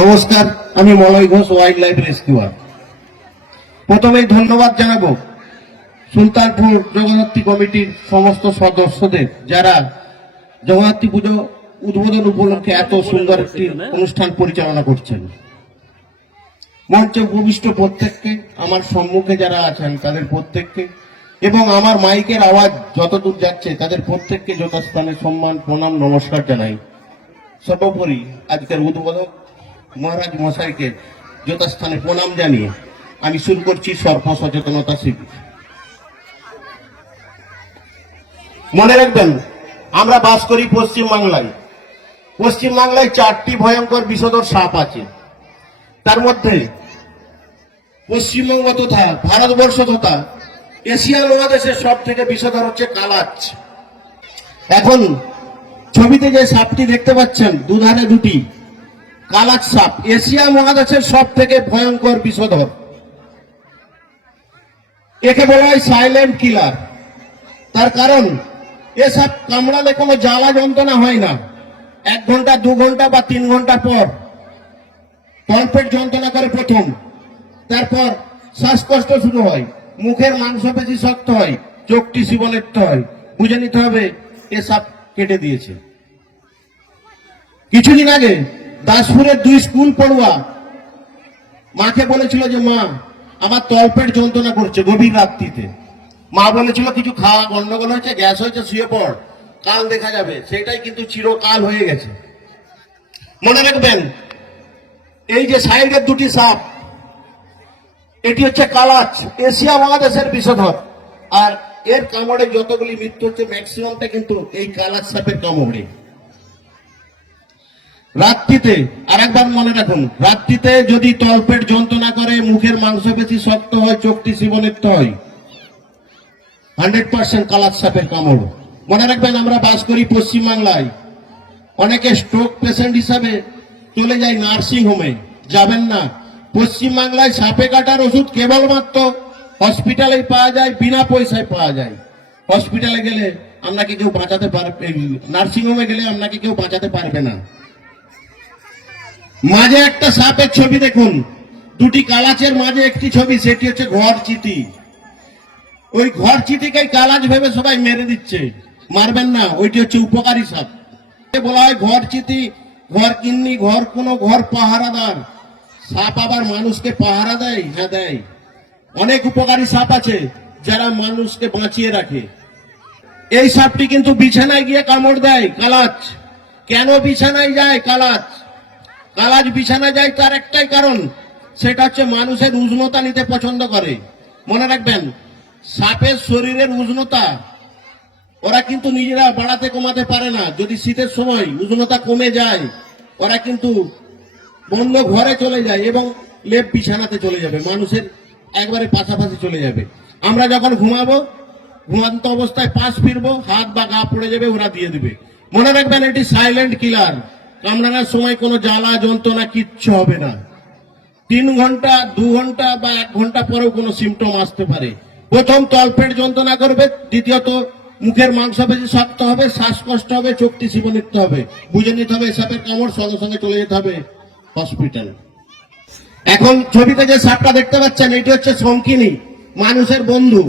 নমস্কার, আমি Malay Ghosh, wild life rescuer প্রথমেই ধন্যবাদ জানাব সুলতানপুর জগন্নাথী কমিটির সমস্ত সদস্যদের যারা জগন্নাথী পুজো উদ্বোধন উপলক্ষে এত সুন্দর একটি অনুষ্ঠান পরিচালনা করছেন। মঞ্চে উপবিষ্ট প্রত্যেককে, আমার সম্মুখে যারা আছেন তাদের প্রত্যেককে, এবং আমার মাইকের আওয়াজ যতদূর যাচ্ছে তাদের প্রত্যেককে যথাস্থানে সম্মান, প্রণাম, নমস্কার জানাই। সর্বোপরি আজকের উদ্বোধক মহারাজ মশাইকে যথাস্থানে প্রণাম জানিয়ে আমি শুরু করছি সর্প সচেতনতা শিবির। মনে রাখবেন, আমরা বাস করি পশ্চিম বাংলায় পশ্চিম বাংলায় চারটি ভয়ঙ্কর বিষধর সাপ আছে। তার মধ্যে পশ্চিমবঙ্গ তথা ভারতবর্ষ তথা এশিয়া মহাদেশের সব থেকে বিষধর হচ্ছে কালাচ। এখন ছবিতে যে সাপটি দেখতে পাচ্ছেন, দুধারে দুটি কালাচ সাপ। এশিয়া মহাদেশের সব থেকে ভয়ঙ্কর বিষধর একে বলা হয় সাইলেন্ট কিলার তার কারণ, এ সাপ কামড়ালে কোনো জ্বালা যন্ত্রণা হয় না। এক ঘণ্টা, দু ঘণ্টা বা তিন ঘণ্টা পর তলপেট যন্ত্রণা করে প্রথম। তারপর শ্বাসকষ্ট শুরু হয়। মুখের মাংসপেশি শক্ত হয়। চোখটি শিবলেপ্ত হয়। বুঝে নিতে হবে, এ সাপ কেটে দিয়েছে। কিছুদিন আগে দাসপুরের দুই স্কুল পড়ুয়া। মাকে বলেছিল যে, মা, আমার তলপেট যন্ত্রণা করছে গভীর রাত্রিতে। মা বলেছিল, কিছু খাওয়া, গন্ডগোল হয়েছে, গ্যাস হয়েছে, শুয়ে পড়। কাল দেখা যাবে। সেটাই কিন্তু চিরকাল হয়ে গেছে। মনে রাখবেন, এই যে সাইডের দুটি সাপ, এটি হচ্ছে কালাচ, এশিয়া মহাদেশের বিষধর। আর এর কামড়ে যতগুলি মৃত্যু হচ্ছে, ম্যাক্সিমামটা কিন্তু এই কালাচ সাপের কামড়ে। রাত্রিতে, আরেকবার মনে রাখুন, রাত্রিতে যদি তলপেট যন্ত্রণা করে, মুখের মাংসপেশি শক্ত হয়, চোখটি শিবলিপ্ত হয়। হান্ড্রেড পার্সেন্ট কালার সাপের কামড়। মনে রাখবেন, আমরা বাস করি পশ্চিমবাংলায়। অনেকে স্ট্রোক পেশেন্ট হিসাবে চলে যায় নার্সিং হোমে যাবেন না। পশ্চিমবাংলায় সাপে কাটার ওষুধ কেবলমাত্র হসপিটালে পাওয়া যায়, বিনা পয়সায় পাওয়া যায়। হসপিটালে গেলে আপনাকে কেউ বাঁচাতে পারবে নার্সিং হোমে গেলে আপনাকে কেউ বাঁচাতে পারবে না। মাঝে একটা সাপের ছবি দেখুন। দুটি কালাচের মাঝে একটি ছবি, সেটি হচ্ছে ঘর চিতি ওই ঘর চিতিকে কালাজ ভেবে সবাই মেরে দিচ্ছে। মারবেন না, ওইটি হচ্ছে উপকারী সাপ। বলা হয় ঘর চিতি ঘর কিন্নি, ঘর কোনো, ঘর পাহারাদার। সাপ আবার মানুষকে পাহারা দেয় হ্যাঁ দেয়। অনেক উপকারী সাপ আছে, যারা মানুষকে বাঁচিয়ে রাখে। এই সাপটি কিন্তু বিছানায় গিয়ে কামড় দেয়, কালাচ। কেন বিছানায় যায় কালাচ? কালাজ বিছানা যায় তার একটাই কারণ, সেটা হচ্ছে মানুষের উষ্ণতা নিতে পছন্দ করে। মনে রাখবেন, সাপের শরীরের উষ্ণতা, ওরা কিন্তু নিজেরা বাড়াতে কমাতে পারে না। যদি শীতের সময় উষ্ণতা কমে যায়, ওরা কিন্তু বন্ধ ঘরে চলে যায় এবং লেপ বিছানাতে চলে যাবে, মানুষের একবারে পাশাপাশি চলে যাবে। আমরা যখন ঘুমাবো, ঘুমান্ত অবস্থায় পাশ ফিরবো, হাত বা গা পড়ে যাবে, ওরা দিয়ে দিবে। মনে রাখবেন, এটি সাইলেন্ট কিলার কামড়ানোর সময় কোনো জ্বালা, যন্ত্রণা, কিচ্ছু হবে না। তিন ঘণ্টা, দু ঘণ্টা বা এক ঘণ্টা পরেও কোনো সিমটম আসতে পারে। প্রথম তলপেট যন্ত্রণা করবে, দ্বিতীয়ত মুখের মাংসপেশি শক্ত হবে, শ্বাসকষ্ট হবে, চোখটি শিবনিতে হবে। বুঝে নিতে হবে সাপের কামড় সঙ্গে সঙ্গে চলে যেতে হবে হসপিটাল এখন ছবিতে যে সাপটা দেখতে পাচ্ছেন, এটি হচ্ছে শঙ্কিনী, মানুষের বন্ধু।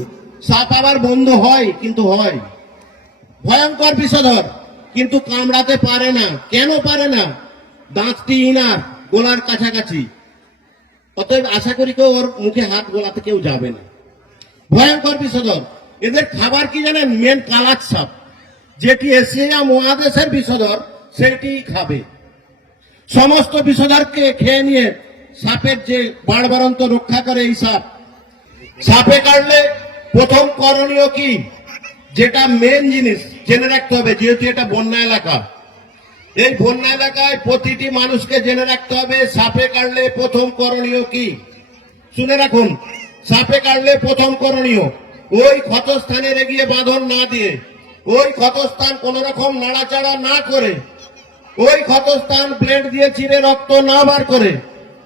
সাপ আবার বন্ধু হয়, কিন্তু হয়। ভয়ঙ্কর বিষধর। কিন্তু কামড়াতে পারে না। কেন পারে না? দাঁতটি ইনার, গোলার কাছাকাছি। অতএব আশা করি কেউ ওর মুখে হাত গোলাতে কেউ যাবে না। ভয়ঙ্কর বিষধর এদের খাবার কি জানেন? মেন কালাচ সাপ। যেটি এশিয়া মহাদেশের বিষধর সেটি খাবে। সমস্ত বিষধরকে খেয়ে নিয়ে সাপের যে বাড়বাড়ন্ত রক্ষা করে এই সাপ। সাপে কাটলে প্রথম করণীয় কি? যেটা মেন জিনিস, জেনে রাখতে হবে, যেহেতু এটা বন্যা এলাকা। এই বন্যা এলাকায় প্রতিটি মানুষকে জেনে রাখতে হবে, সাপে কাটলে প্রথম করণীয় কি? শুনে রাখুন, সাপে কাটলে প্রথম করণীয়, ওই ক্ষতস্থানে গিয়ে বাঁধন না দিয়ে, ওই ক্ষতস্থান কোন রকম নাড়াচাড়া না করে, ওই ক্ষতস্থান ব্লেড দিয়ে চিরে রক্ত না বার করে,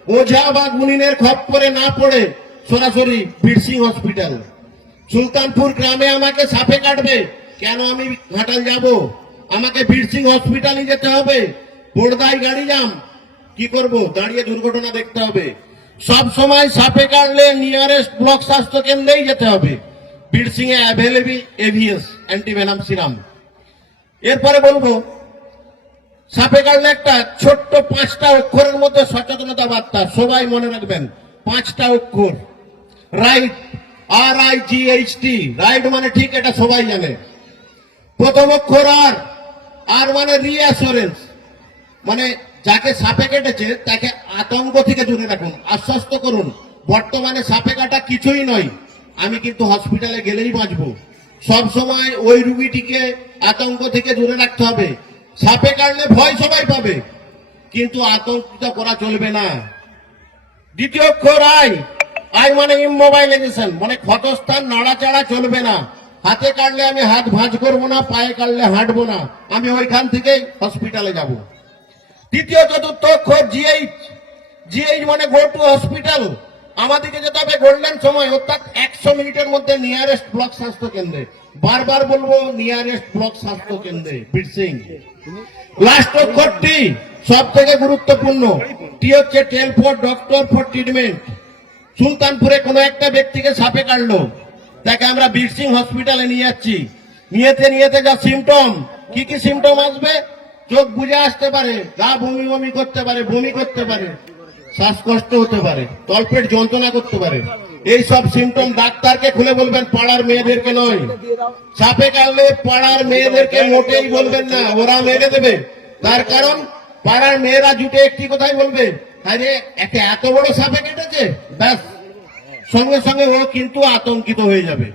ওঝা বা গুনিনের খপ করে না পড়ে, সরাসরি বীরসিং হসপিটাল। সুলতানপুর গ্রামে আমাকে সাপে কাটবে। কেন আমি ঘাটাল যাব? আমাকে বীরসিং হসপিটালে যেতে হবে। বোরদায় গাড়ি যাম। কি করব? দাঁড়িয়ে দুর্ঘটনা দেখতে হবে। সব সময় সাপে কাটলে নিয়ারেস্ট ব্লক স্বাস্থ্য কেন্দ্রেই যেতে হবে। বিরসিং এ অ্যাভেলেবল এভিএস অ্যান্টিভেনাম সিরাম এরপরে বলব, সাপে কাটলে একটা ছোট্ট পাঁচটা অক্ষরের মধ্যে সচেতনতা বার্তা সবাই মনে রাখবেন। পাঁচটা অক্ষর। Right R I G H T right মানে ঠিক এটা সবাই জানে। প্রথম অক্ষর আর আর মানে রিঅ্যাসুরেন্স মানে যাকে সাপে কেটেছে, তাকে আতঙ্ক থেকে দূরে রাখুন, আশ্বস্ত করুন। বর্তমানে সাপে কাটা কিছুই নয়, আমি কিন্তু হসপিটালে গেলেই বাঁচবো। সব সময় ওই রুগীটিকে আতঙ্ক থেকে দূরে রাখতে হবে। সাপে কাটলে ভয় সবাই পাবে, কিন্তু আতঙ্কিত করা চলবে না। দ্বিতীয় অক্ষর আই আই মানে ইমোবাইলাইজেশন মানে ক্ষতস্থান, নাড়াচাড়া চলবে না। হাতে কাটলে আমি হাত ভাঁজ করব না, পায়ে কাটলে হাঁটবো না। আমি ওইখান থেকে হসপিটালে যাব। তৃতীয়, চতুর্থ অক্ষর জিএইচ জিএইচ মানে গো টু হসপিটাল আমাদেরকে যেতে হবে গোল্ডেন সময়, অর্থাৎ একশো মিনিটের মধ্যে নিয়ারেস্ট ব্লক স্বাস্থ্য কেন্দ্রে। বারবার বলব নিয়ারেস্ট ব্লক স্বাস্থ্য কেন্দ্রে বিরসিং লাস্ট অক্ষর টি সব থেকে গুরুত্বপূর্ণ। টি হচ্ছে tell for doctor for treatment সুলতানপুরে কোনো একটা ব্যক্তিকে সাপে কাটলো। তাকে আমরা বীরসিং হসপিটালে নিয়ে যাচ্ছি। নিয়েতে নিয়েতে যা সিমটম কি কি সিমটম আসবে? চোখ বুঝে আসতে পারে, গা বমি বমি করতে পারে, বমি করতে পারে, শ্বাসকষ্ট হতে পারে তলপেট যন্ত্রণা করতে পারে। এই সব সিমটম ডাক্তারকে খুলে বলবেন, পাড়ার মেয়েদেরকে নয়। সাপে কাটলে পাড়ার মেয়েদেরকে মোটেই বলবেন না, ওরা মেরে দেবে। তার কারণ, পাড়ার মেয়েরা জুটে একটি কথাই বলবে আরে একটা এত বড় সাপে কেটেছে? ব্যাস সঙ্গে সঙ্গে ও কিন্তু আতঙ্কিত হয়ে যাবে।